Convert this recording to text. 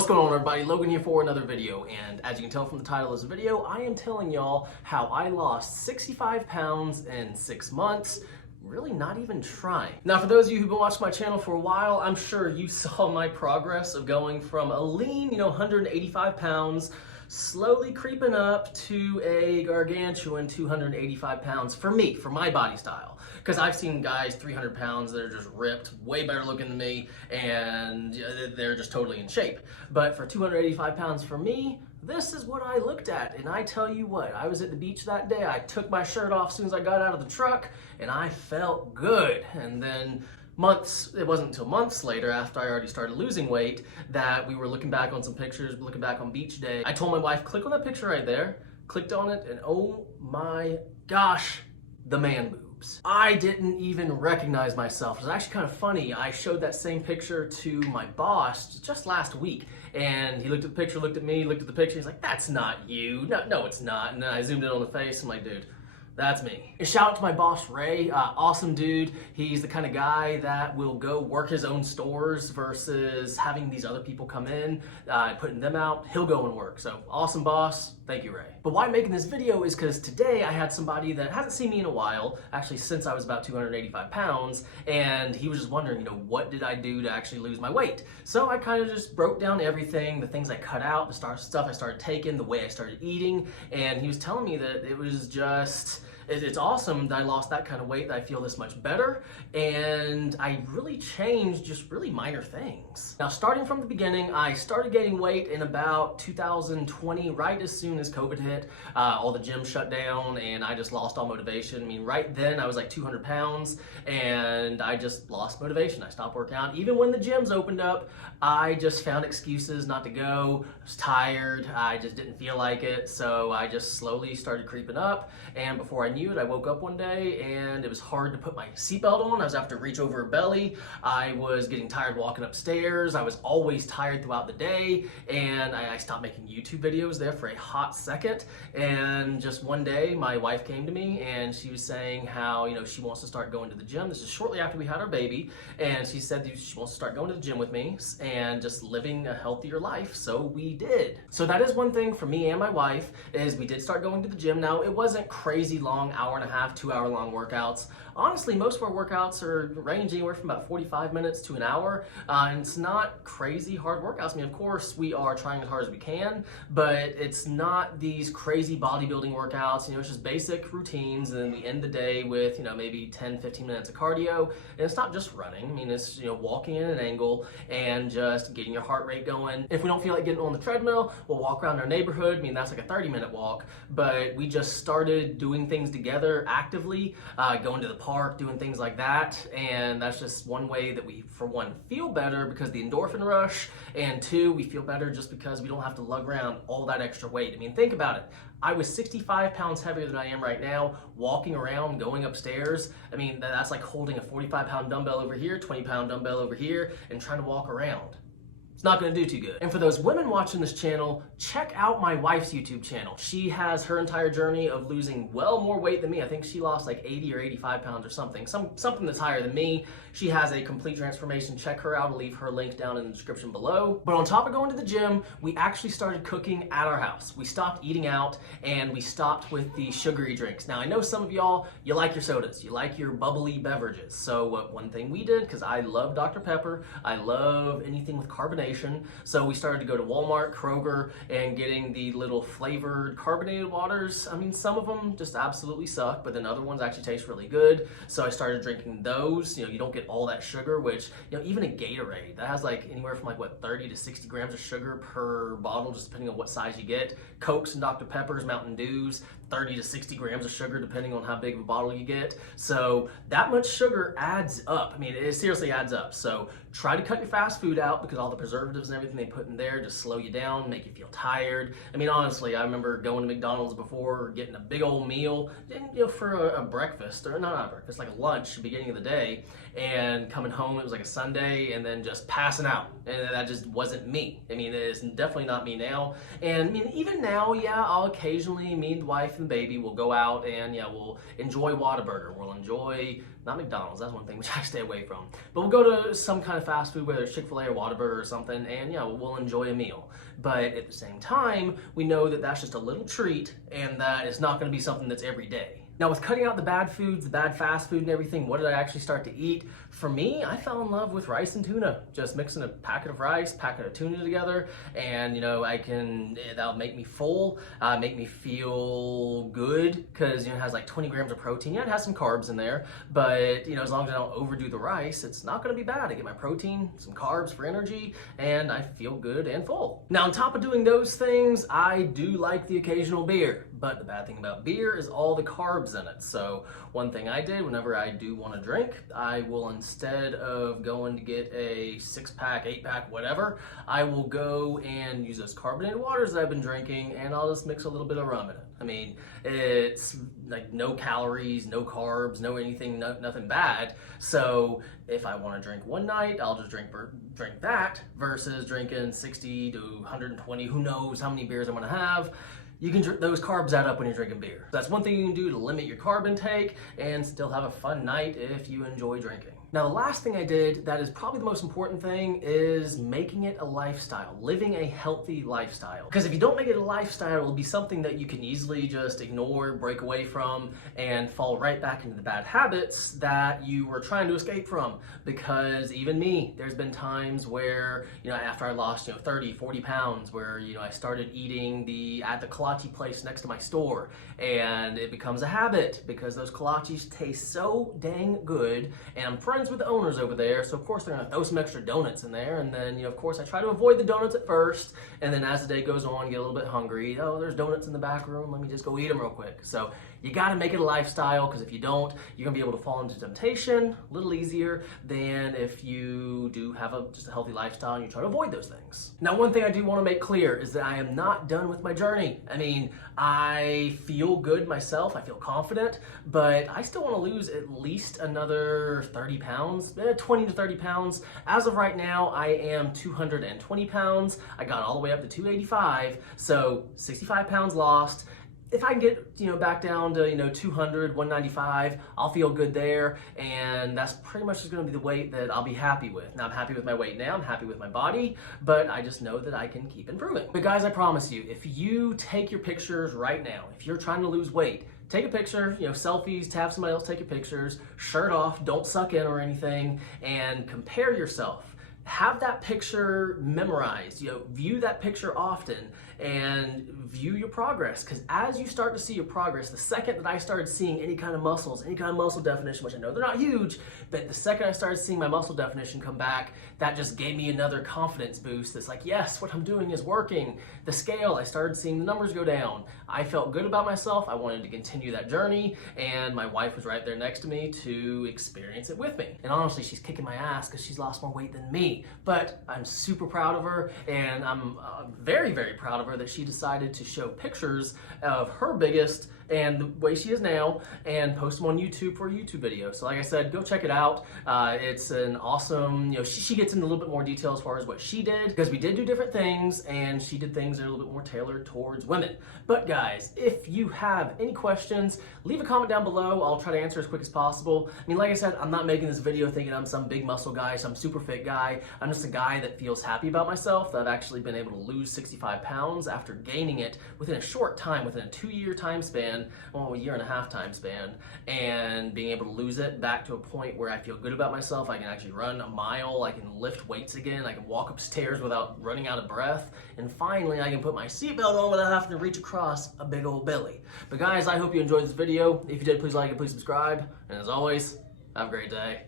What's going on, everybody? Logan here for another video, and as you can tell from the title of this video, I am telling y'all how I lost 65 pounds in 6 months, really not even trying. Now, for those of you who've been watching my channel for a while, I'm sure you saw my progress of going from a lean, 185 pounds, slowly creeping up to a gargantuan 285 pounds for me, for my body style. Because I've seen guys 300 pounds that are just ripped, way better looking than me, and they're just totally in shape. But for 285 pounds for me, this is what I looked at. And I tell you what, I was at the beach that day, I took my shirt off as soon as I got out of the truck, and I felt good. And then it wasn't until months later, after I already started losing weight, that we were looking back on some pictures, looking back on beach day. I told my wife, click on that picture right there, clicked on it, and oh my gosh, the man boobs. I didn't even recognize myself. It was actually kind of funny. I showed that same picture to my boss just last week, and he looked at the picture, looked at me, looked at the picture, he's like, that's not you. No, it's not. And then I zoomed in on the face, I'm like, dude, that's me. And shout out to my boss, Ray. Awesome dude. He's the kind of guy that will go work his own stores versus having these other people come in, putting them out. He'll go and work. So awesome boss. Thank you, Ray. But why I'm making this video is because today I had somebody that hasn't seen me in a while, actually since I was about 285 pounds, and he was just wondering, what did I do to actually lose my weight? So I kind of just broke down everything, the things I cut out, the stuff I started taking, the way I started eating, and he was telling me that it was just, it's awesome that I lost that kind of weight, that I feel this much better, and I really changed just really minor things. Now, starting from the beginning, I started gaining weight in about 2020, right as soon as COVID hit. All the gyms shut down, and I just lost all motivation. I mean, right then, I was like 200 pounds, and I just lost motivation. I stopped working out. Even when the gyms opened up, I just found excuses not to go. I was tired. I just didn't feel like it, so I just slowly started creeping up, and before I knew it, I woke up one day and it was hard to put my seatbelt on. I was having to reach over her belly. I was getting tired walking upstairs. I was always tired throughout the day, and I stopped making YouTube videos there for a hot second. And just one day, my wife came to me and she was saying how, she wants to start going to the gym. This is shortly after we had our baby, and she said that she wants to start going to the gym with me and just living a healthier life. So we did. So that is one thing for me and my wife, is we did start going to the gym. Now, it wasn't crazy long, hour and a half, 2 hour long workouts. Honestly, most of our workouts are range anywhere from about 45 minutes to an hour, and it's not crazy hard workouts. I mean, of course, we are trying as hard as we can, but it's not these crazy bodybuilding workouts. It's just basic routines, and then we end the day with, maybe 10, 15 minutes of cardio. And it's not just running. I mean, it's, walking in an angle and just getting your heart rate going. If we don't feel like getting on the treadmill, we'll walk around our neighborhood. I mean, that's like a 30-minute walk, but we just started doing things together actively, going to the park, doing things like that, and that's just one way that we, for one, feel better because the endorphin rush, and two, we feel better just because we don't have to lug around all that extra weight. I mean, think about it. I was 65 pounds heavier than I am right now, walking around, going upstairs. I mean, that's like holding a 45-pound dumbbell over here, 20-pound dumbbell over here, and trying to walk around. It's not gonna do too good. And for those women watching this channel, check out my wife's YouTube channel. She has her entire journey of losing well more weight than me. I think she lost like 80 or 85 pounds or something that's higher than me. She has a complete transformation. Check her out. I'll leave her link down in the description below. But on top of going to the gym, we actually started cooking at our house. We stopped eating out, and we stopped with the sugary drinks. Now, I know some of y'all, you like your sodas, you like your bubbly beverages. So one thing we did, because I love Dr. Pepper, I love anything with carbonation, so we started to go to Walmart, Kroger, and getting the little flavored carbonated waters. I mean, some of them just absolutely suck, but then other ones actually taste really good. So I started drinking those. You don't get all that sugar, which, even a Gatorade, that has like anywhere from 30 to 60 grams of sugar per bottle, just depending on what size you get. Cokes and Dr. Peppers, Mountain Dews, 30 to 60 grams of sugar, depending on how big of a bottle you get. So that much sugar adds up. I mean, it seriously adds up. So try to cut your fast food out, because all the preservatives and everything they put in there just slow you down, make you feel tired. I mean, honestly, I remember going to McDonald's before, getting a big old meal, for a breakfast, or not a breakfast, like a lunch, beginning of the day, and coming home, it was like a Sunday, and then just passing out. And that just wasn't me. I mean, it's definitely not me now. And I mean, even now, yeah, I'll occasionally, me and the wife and the baby will go out and, yeah, we'll enjoy Whataburger. We'll enjoy Not McDonald's, that's one thing which I stay away from. But we'll go to some kind of fast food, whether it's Chick-fil-A or Whataburger or something, and yeah, we'll enjoy a meal. But at the same time, we know that that's just a little treat and that it's not gonna be something that's every day. Now with cutting out the bad foods, the bad fast food and everything, what did I actually start to eat? For me, I fell in love with rice and tuna. Just mixing a packet of rice, packet of tuna together, and that'll make me full, make me feel good, because it has like 20 grams of protein. Yeah, it has some carbs in there, but as long as I don't overdo the rice, it's not gonna be bad. I get my protein, some carbs for energy, and I feel good and full. Now on top of doing those things, I do like the occasional beer, but the bad thing about beer is all the carbs in it. So one thing I did whenever I do want to drink, I will, instead of going to get a 6-pack, 8-pack, whatever, I will go and use those carbonated waters that I've been drinking, and I'll just mix a little bit of rum in it. I mean, it's like no calories, no carbs, no anything, nothing bad. So if I want to drink one night, I'll just drink that versus drinking 60 to 120, who knows how many beers I'm going to have. You can those carbs add up when you're drinking beer. That's one thing you can do to limit your carb intake and still have a fun night if you enjoy drinking. Now, the last thing I did that is probably the most important thing is making it a lifestyle, living a healthy lifestyle. Because if you don't make it a lifestyle, it'll be something that you can easily just ignore, break away from, and fall right back into the bad habits that you were trying to escape from. Because even me, there's been times where, after I lost, 30, 40 pounds, where, I started eating at the kolache place next to my store, and it becomes a habit because those kolaches taste so dang good, and I'm friends with the owners over there, so of course they're gonna throw some extra donuts in there, and then of course I try to avoid the donuts at first, and then as the day goes on, get a little bit hungry. Oh, there's donuts in the back room, let me just go eat them real quick. So you gotta make it a lifestyle, because if you don't, you're gonna be able to fall into temptation a little easier than if you do have just a healthy lifestyle and you try to avoid those things. Now, one thing I do want to make clear is that I am not done with my journey. I mean, I feel good myself, I feel confident, but I still want to lose at least another 30 pounds, 20 to 30 pounds. As of right now, I am 220 pounds. I got all the way up to 285, so 65 pounds lost. If I can get, back down to, 200, 195, I'll feel good there, and that's pretty much just gonna be the weight that I'll be happy with. Now, I'm happy with my weight now, I'm happy with my body, but I just know that I can keep improving. But guys, I promise you, if you take your pictures right now, if you're trying to lose weight, take a picture, selfies, have somebody else take your pictures, shirt off, don't suck in or anything, and compare yourself. Have that picture memorized, view that picture often and view your progress. Because as you start to see your progress, the second that I started seeing any kind of muscles, any kind of muscle definition, which I know they're not huge, but the second I started seeing my muscle definition come back, that just gave me another confidence boost. It's like, yes, what I'm doing is working. The scale, I started seeing the numbers go down. I felt good about myself. I wanted to continue that journey, and my wife was right there next to me to experience it with me. And honestly, she's kicking my ass because she's lost more weight than me. But I'm super proud of her, and I'm very, very proud of her that she decided to show pictures of her biggest and the way she is now and post them on YouTube for a YouTube video. So like I said, go check it out. It's an awesome, she gets into a little bit more detail as far as what she did, because we did do different things and she did things that are a little bit more tailored towards women. But guys, if you have any questions, leave a comment down below. I'll try to answer as quick as possible. I mean, like I said, I'm not making this video thinking I'm some big muscle guy, some super fit guy. I'm just a guy that feels happy about myself, that I've actually been able to lose 65 pounds after gaining it within a short time, within a 2-year time span, well, a 1.5-year time span, and being able to lose it back to a point where I feel good about myself. I can actually run a mile, I can lift weights again, I can walk upstairs without running out of breath, and finally I can put my seatbelt on without having to reach across a big old belly. But guys, I hope you enjoyed this video. If you did, please like and please subscribe, and as always, have a great day.